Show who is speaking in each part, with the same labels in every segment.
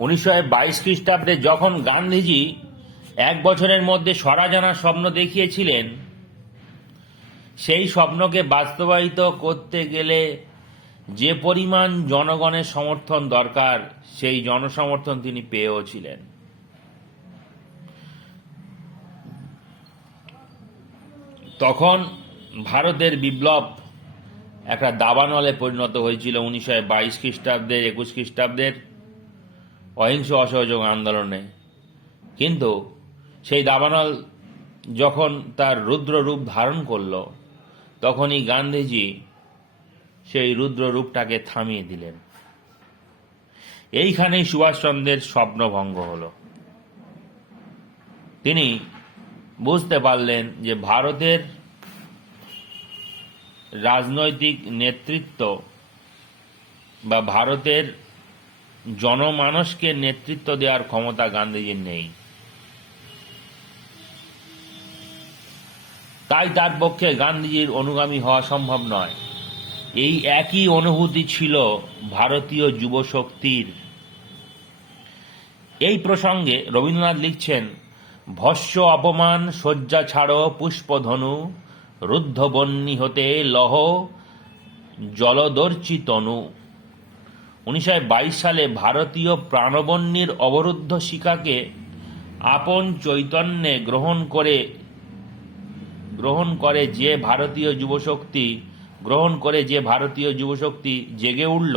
Speaker 1: উনিশশো বাইশ খ্রিস্টাব্দে যখন গান্ধীজি এক বছরের মধ্যে স্বরাজানার স্বপ্ন দেখিয়েছিলেন, সেই স্বপ্নকে বাস্তবায়িত করতে গেলে যে পরিমাণ জনগণের সমর্থন দরকার, সেই জনসমর্থন তিনি পেয়েও ছিলেন তখন ভারতের বিপ্লব একটা দাবানলে পরিণত হয়েছিল উনিশশো বাইশ খ্রিস্টাব্দের, একুশ খ্রিস্টাব্দের। অহিংস অসহযোগ আন্দোলনে। কিন্তু সেই দাবানল যখন তার রুদ্র রূপ ধারণ করল, তখনই গান্ধীজি সেই রুদ্র রূপটাকে থামিয়ে দিলেন। এইখানেই সুভাষচন্দ্রের স্বপ্নভঙ্গ হল। তিনি বুঝতে পারলেন যে ভারতের রাজনৈতিক নেতৃত্ব বা ভারতের জনমানসকে নেতৃত্ব দেওয়ার ক্ষমতা গান্ধীজির নেই। তাই তার পক্ষে গান্ধীজির অনুগামী হওয়া সম্ভব নয়। এই একই অনুভূতি ছিল ভারতীয় যুব শক্তির এই প্রসঙ্গে রবীন্দ্রনাথ লিখছেন, ভস্য অপমান, শয্যা ছাড়ো, পুষ্পধনু রুদ্ধবন্যী হতে লহ জলদর্চি তনু উনিশশো বাইশ সালে ভারতীয় প্রাণবন্যীর অবরুদ্ধ শিকাকে আপন চৈতন্যে গ্রহণ করে গ্রহণ করে যে ভারতীয় যুবশক্তি, গ্রহণ করে যে ভারতীয় যুবশক্তি জেগে উঠল।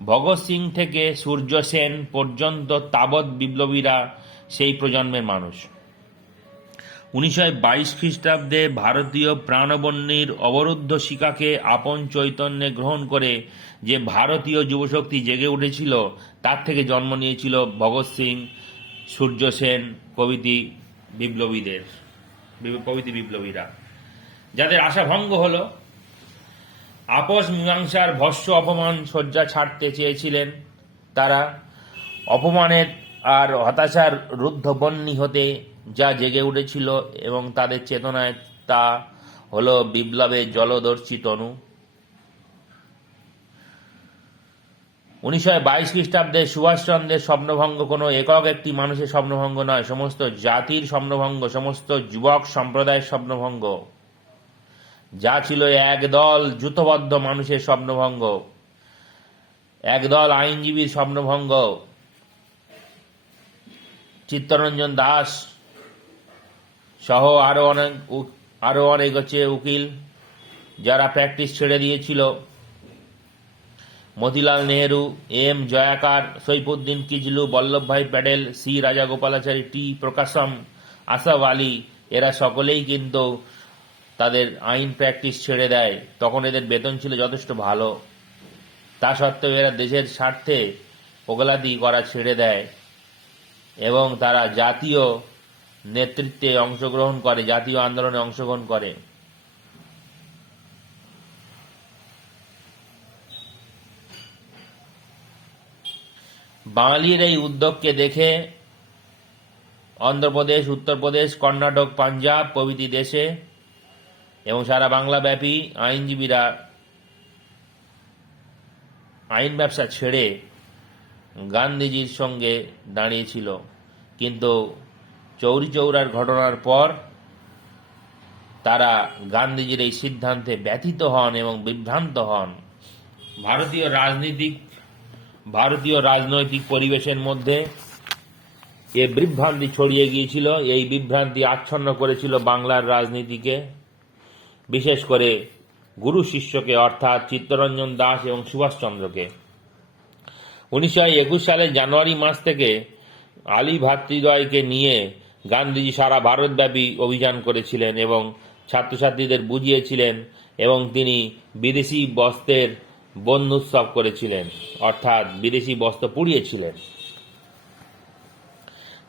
Speaker 1: ভগৎ সিং থেকে সূর্য সেন পর্যন্ত তাবৎ বিপ্লবীরা সেই প্রজন্মের মানুষ। উনিশশো বাইশ খ্রিস্টাব্দে ভারতীয় প্রাণবন্যীর অবরুদ্ধ শিকাকে আপন চৈতন্যে গ্রহণ করে যে ভারতীয় যুবশক্তি জেগে উঠেছিল, তার থেকে জন্ম নিয়েছিল ভগৎ সিং, সূর্য সেন প্রভৃতি বিপ্লবীদের প্রভৃতি বিপ্লবীরা। যাদের আশা ভঙ্গ হলো, আপোষ মীমাংসার ভস্য অপমান শয্যা ছাড়তে চেয়েছিলেন, তারা অপমানের আর হতাশার রুদ্ধবন্যী হতে যা জেগে উঠেছিল এবং তাদের চেতনায় তা হল বিপ্লবের জলদর্শী তনু। উনিশশো বাইশ খ্রিস্টাব্দে সুভাষচন্দ্রের স্বপ্নভঙ্গ কোনো একক একটি মানুষের স্বপ্নভঙ্গ নয়, সমস্ত জাতির স্বপ্নভঙ্গ, সমস্ত যুবক সম্প্রদায়ের স্বপ্নভঙ্গ। যা ছিল একদল যুথবদ্ধ মানুষের স্বপ্নভঙ্গ, একদল আইনজীবীর স্বপ্নভঙ্গ। চিত্তরঞ্জন দাস সহ আরও অনেক আরও অনেক হচ্ছে উকিল যারা প্র্যাকটিস ছেড়ে দিয়েছিল। Motilal Nehru, M Jayakar, Saifuddin Kitchlew Vallabhbhai Patel C Rajagopalachari, T Prakasam, Asaf Ali, এরা সকলেই কিন্তু তাদের আইন প্র্যাকটিস ছেড়ে দেয়। তখন এদের বেতন ছিল যথেষ্ট ভালো। তা সত্ত্বেও এরা দেশের স্বার্থে ওগলাদি করা ছেড়ে দেয় এবং তারা জাতীয় নেতৃত্বে অংশগ্রহণ করে, জাতীয় আন্দোলনে অংশগ্রহণ করে। বাঙালির এই উদ্যোগকে দেখে অন্ধ্রপ্রদেশ, উত্তরপ্রদেশ, কর্ণাটক, পাঞ্জাব প্রভৃতি দেশে এবং সারা বাংলাব্যাপী আইনজীবীরা আইন ব্যবসা ছেড়ে গান্ধীজির সঙ্গে দাঁড়িয়েছিল। কিন্তু চৌরি চৌরার ঘটনার পর তারা গান্ধীজির এই সিদ্ধান্তে ব্যথিত হন এবং বিভ্রান্ত হন। ভারতীয় রাজনীতিক, ভারতীয় রাজনৈতিক পরিবেশের মধ্যে এ বিভ্রান্তি ছড়িয়ে গিয়েছিল। এই বিভ্রান্তি আচ্ছন্ন করেছিল বাংলার রাজনীতিকে। বিশেষ করে গুরু শিষ্যকে, অর্থাৎ চিত্তরঞ্জন দাস এবং সুভাষচন্দ্রকে। উনিশশো একুশ সালের জানুয়ারি মাস থেকে আলী ভাতৃদ্বয়কে নিয়ে গান্ধীজি সারা ভারতব্যাপী অভিযান করেছিলেন এবং ছাত্রছাত্রীদের বুঝিয়েছিলেন এবং তিনি বিদেশি বস্ত্রের বন্ধুৎসব করেছিলেন, অর্থাৎ বিদেশি বস্ত্র পুড়িয়েছিলেন।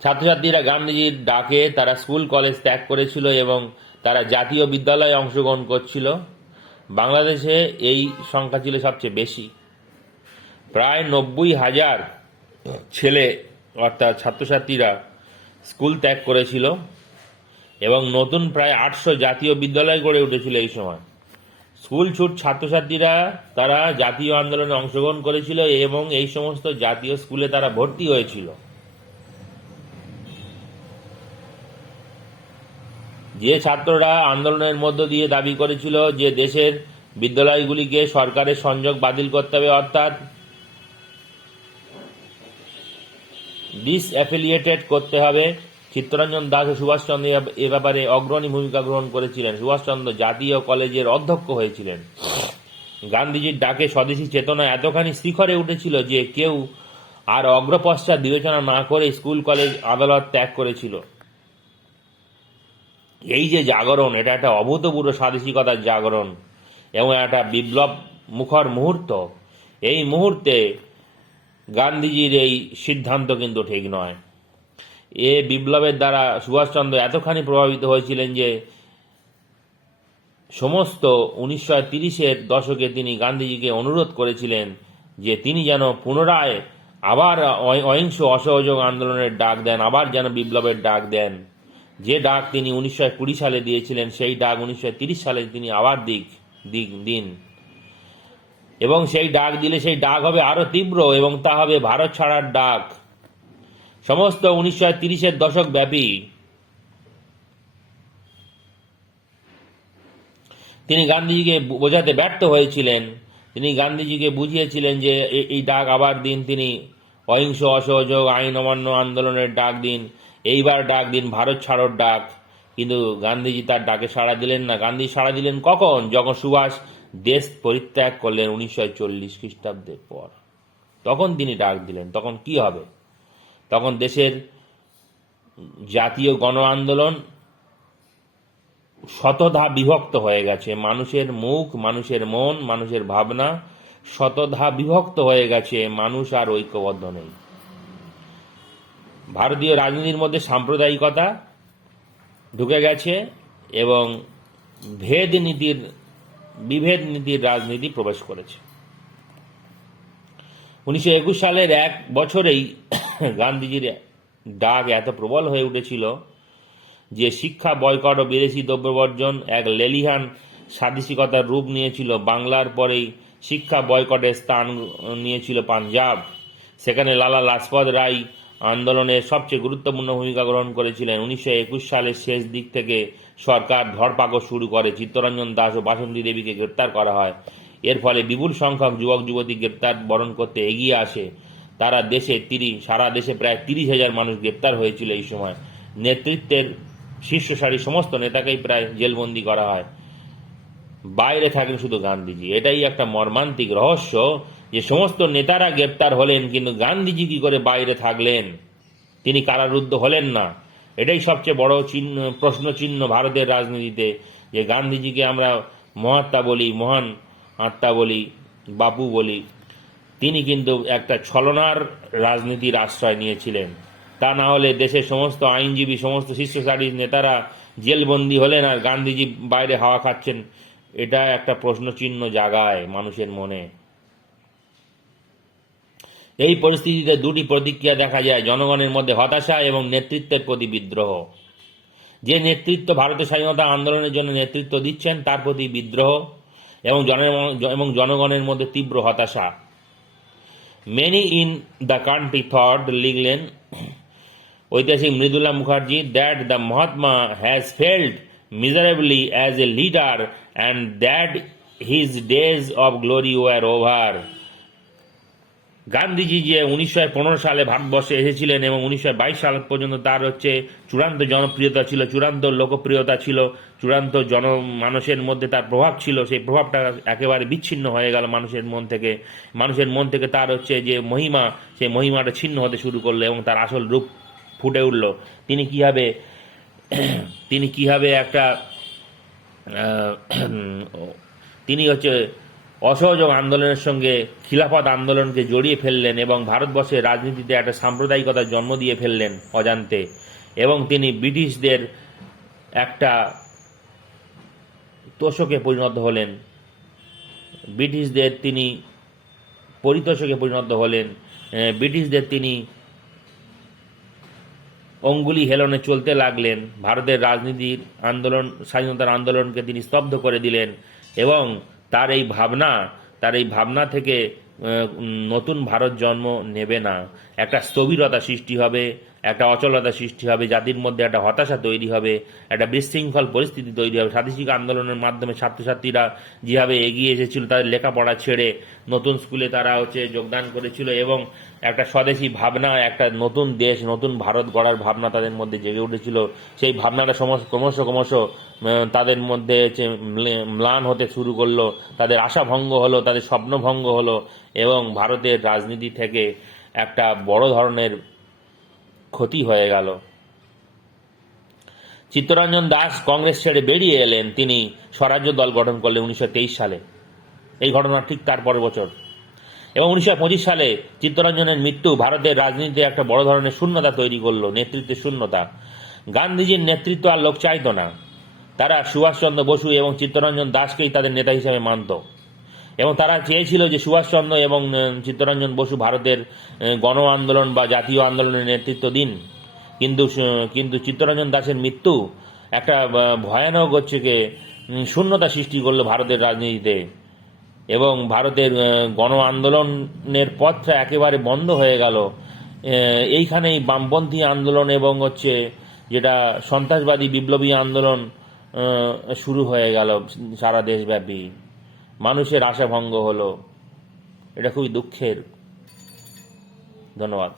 Speaker 1: ছাত্রছাত্রীরা গান্ধীজির ডাকে তারা স্কুল, কলেজ ত্যাগ করেছিল এবং তারা জাতীয় বিদ্যালয়ে অংশগ্রহণ করছিল। বাংলাদেশে এই সংখ্যা ছিল সবচেয়ে বেশি। প্রায় নব্বই হাজার ছেলে, অর্থাৎ ছাত্রছাত্রীরা স্কুল ত্যাগ করেছিল এবং নতুন প্রায় আটশো জাতীয় বিদ্যালয় গড়ে উঠেছিল এই সময়। স্কুল ছুট ছাত্রছাত্রীরা তারা জাতীয় আন্দোলনে অংশগ্রহণ করেছিল এবং এই সমস্ত জাতীয় স্কুলে তারা ভর্তি হয়েছিল। যে ছাত্ররা আন্দোলনের মধ্য দিয়ে দাবি করেছিল যে দেশের বিদ্যালয়গুলিকে সরকারের সংযোগ বাতিল করতে হবে, অর্থাৎ ডিসঅ্যাফিলিয়েটেড করতে হবে। চিত্তরঞ্জন দাস ও সুভাষচন্দ্র এ- ব্যাপারে অগ্রণী ভূমিকা গ্রহণ করেছিলেন। সুভাষচন্দ্র জাতীয় কলেজের অধ্যক্ষ হয়েছিলেন। গান্ধীজির ডাকে স্বদেশী চেতনা এতখানি শিখরে উঠেছিল যে কেউ আর অগ্রপশ্চাৎ বিবেচনা না করে স্কুল, কলেজ আদালত ত্যাগ করেছিল। এই যে জাগরণ, এটা একটা অভূতপূর্ব স্বাদেশিকতার জাগরণ এবং একটা বিপ্লব মুখর মুহূর্ত। এই মুহূর্তে গান্ধীজির এই সিদ্ধান্ত কিন্তু ঠিক নয়। এ বিপ্লবের দ্বারা সুভাষচন্দ্র এতখানি প্রভাবিত হয়েছিলেন যে সমস্ত উনিশশো তিরিশের দশকে তিনি গান্ধীজিকে অনুরোধ করেছিলেন যে তিনি যেন পুনরায় আবার অহিংস অসহযোগ আন্দোলনের ডাক দেন, আবার যেন বিপ্লবের ডাক দেন। যে ডাক তিনি উনিশশো কুড়ি সালে দিয়েছিলেন, সেই ডাক উনিশশো তিরিশ সালে তিনি আবার দিক দিক দিন। এবং সেই ডাক দিলে সেই ডাক হবে আরও তীব্র এবং তা হবে ভারত ছাড়ার ডাক। সমস্ত উনিশশো তিরিশের দশক ব্যাপী। তিনি গান্ধীজিকে বোঝাতে ব্যর্থ হয়েছিলেন। তিনি গান্ধীজিকে বুঝিয়েছিলেন যে এই ডাক আবার দিন তিনি অহিংস, অসহযোগ, আইন, অমান্য আন্দোলনের ডাক দিন। এইবার ডাক দিন ভারত ছাড়োর ডাক। কিন্তু গান্ধীজি তার ডাকে সাড়া দিলেন না। গান্ধী সাড়া দিলেন কখন? যখন সুভাষ দেশ পরিত্যাগ করলেন উনিশশো চল্লিশ খ্রিস্টাব্দের পর। তখন তিনি ডাক দিলেন, তখন কি হবে? তখন দেশের জাতীয় গণ আন্দোলন শতধা বিভক্ত হয়ে গেছে। মানুষের মুখ, মানুষের মন, মানুষের ভাবনা শতধা বিভক্ত হয়ে গেছে। মানুষ আর ঐক্যবদ্ধ নেই। ভারতীয় রাজনীতির মধ্যে সাম্প্রদায়িকতা ঢুকে গেছে এবং ভেদ নীতির বিভেদ নীতির রাজনীতি প্রবেশ করেছে। উনিশশো একুশ সালের এক বছরেই গান্ধীজির ডাক এত প্রবল হয়ে উঠেছিল যে শিক্ষা বয়কট ও বিদেশি দ্রব্যবর্জন এক লেলিহান স্বাদেশিকতার রূপ নিয়েছিল। বাংলার পরেই শিক্ষা বয়কটের স্থান নিয়েছিল পাঞ্জাব। সেখানে লালা লাজপত রায় আন্দোলনের সবচেয়ে গুরুত্বপূর্ণ ভূমিকা গ্রহণ করেছিলেন। উনিশশো একুশ সালের শেষ দিক থেকে সরকার ধরপাকড় শুরু করে। চিত্তরঞ্জন দাস ও বাসন্তী দেবীকে গ্রেপ্তার করা হয়। এর ফলে বিপুল সংখ্যক যুবক, যুবতী গ্রেপ্তার বরণ করতে এগিয়ে আসে। তারা দেশে তিরিশ, সারা দেশে প্রায় তিরিশ হাজার মানুষ গ্রেপ্তার হয়েছিল এই সময়। নেতৃত্বের শীর্ষ সারির সমস্ত নেতাকেই প্রায় জেলবন্দি করা হয়। বাইরে থাকেন শুধু গান্ধীজি। এটাই একটা মর্মান্তিক রহস্য। যে সমস্ত নেতারা গ্রেপ্তার হলেন, কিন্তু গান্ধীজি কি করে বাইরে থাকলেন? তিনি কারারুদ্ধ হলেন না। এটাই সবচেয়ে বড় চিহ্ন প্রশ্ন চিহ্ন ভারতের রাজনীতিতে, যে গান্ধীজিকে আমরা মহাত্মা বলি, মহান আত্মা বলি, বাপু বলি। তিনি কিন্তু একটা ছলনার রাজনীতির আশ্রয় নিয়েছিলেন। তা না হলে দেশের সমস্ত আইনজীবী, সমস্ত শীর্ষ সারির নেতারা জেলবন্দি হলেন আর গান্ধীজি বাইরে হাওয়া খাচ্ছেন, এটা একটা প্রশ্নচিহ্ন জাগায় মানুষের মনে। এই পরিস্থিতিতে দুটি প্রতিক্রিয়া দেখা যায়, জনগণের মধ্যে হতাশা এবং নেতৃত্বের প্রতি বিদ্রোহ। যে নেতৃত্ব ভারতের স্বাধীনতা আন্দোলনের জন্য নেতৃত্ব দিচ্ছেন, তার প্রতি বিদ্রোহ এবং জন এবং জনগণের মধ্যে তীব্র হতাশা। Many in the country thought লিখলেন ঐতিহাসিক Mridula Mukherjee that the Mahatma has failed miserably as a leader and that his days of glory were over Gandhiji যে উনিশশো পনেরো সালে ভারতবর্ষে এসেছিলেন এবং উনিশশো বাইশ সাল পর্যন্ত তার হচ্ছে চূড়ান্ত জনপ্রিয়তা ছিল, চূড়ান্ত লোকপ্রিয়তা ছিল, চূড়ান্ত জন মানুষের মধ্যে তার প্রভাব ছিল। সেই প্রভাবটা একেবারে বিচ্ছিন্ন হয়ে গেল মানুষের মন থেকে। মানুষের মন থেকে তার হচ্ছে যে মহিমা, সেই মহিমাটা ছিন্ন হতে শুরু করল এবং তার আসল রূপ ফুটে উঠল। তিনি কীভাবে তিনি কীভাবে একটা তিনি হচ্ছে অসহযোগ আন্দোলনের সঙ্গে খিলাফত আন্দোলনকে জড়িয়ে ফেললেন এবং ভারতবর্ষের রাজনীতিতে একটা সাম্প্রদায়িকতার জন্ম দিয়ে ফেললেন অজান্তে। এবং তিনি ব্রিটিশদের একটা তোষকে পরিণত হলেন। ব্রিটিশদের তিনি পরিতোষকে পরিণত হলেন। ব্রিটিশদের তিনি অঙ্গুলি হেলনে চলতে লাগলেন। ভারতের রাজনীতির আন্দোলন, স্বাধীনতার আন্দোলনকে তিনি স্তব্ধ করে দিলেন এবং তার এই ভাবনা, তার এই ভাবনা থেকে নতুন ভারত জন্ম নেবে না। একটা স্থবিরতা সৃষ্টি হবে, একটা অচলতা সৃষ্টি হবে, জাতির মধ্যে একটা হতাশা তৈরি হবে, একটা বিশৃঙ্খল পরিস্থিতি তৈরি হবে। স্বাদেশিক আন্দোলনের মাধ্যমে ছাত্রছাত্রীরা যেভাবে এগিয়ে এসেছিল, তাদের লেখাপড়া ছেড়ে নতুন স্কুলে তারা হচ্ছে যোগদান করেছিল এবং একটা স্বদেশী ভাবনা, একটা নতুন দেশ, নতুন ভারত গড়ার ভাবনা তাদের মধ্যে জেগে উঠেছিল। সেই ভাবনাটা সমস ক্রমশ ক্রমশ তাদের মধ্যে ম্লান হতে শুরু করল, তাদের আশা ভঙ্গ হলো, তাদের স্বপ্ন ভঙ্গ হলো এবং ভারতের রাজনীতি থেকে একটা বড় ধরনের ক্ষতি হয়ে গেল। চিত্তরঞ্জন দাস কংগ্রেস ছেড়ে বেরিয়ে এলেন। তিনি স্বরাজ্য দল গঠন করলেন উনিশশো তেইশ সালে। এই ঘটনা ঠিক তার পরের বছর। এবং উনিশশো পঁচিশ সালে চিত্তরঞ্জনের মৃত্যু ভারতের রাজনীতিতে একটা বড় ধরনের শূন্যতা তৈরি করল, নেতৃত্বের শূন্যতা। গান্ধীজির নেতৃত্ব আর লোক চাইতো না। তারা সুভাষচন্দ্র বসু এবং চিত্তরঞ্জন দাসকেই তাদের নেতা হিসেবে মানত। এবং তারা চেয়েছিল যে সুভাষচন্দ্র এবং চিত্তরঞ্জন বসু ভারতের গণ আন্দোলন বা জাতীয় আন্দোলনের নেতৃত্ব দিন। কিন্তু কিন্তু চিত্তরঞ্জন দাসের মৃত্যু একটা ভয়ানক হচ্ছে শূন্যতা সৃষ্টি করল ভারতের রাজনীতিতে। এবং ভারতের গণ আন্দোলনের পথটা একেবারে বন্ধ হয়ে গেল। এইখানে এইখানেই বামপন্থী আন্দোলন এবং হচ্ছে যেটা সন্ত্রাসবাদী বিপ্লবী আন্দোলন শুরু হয়ে গেল সারা দেশব্যাপী। মানুষের আশা ভঙ্গ হলো। এটা খুবই দুঃখের। ধন্যবাদ।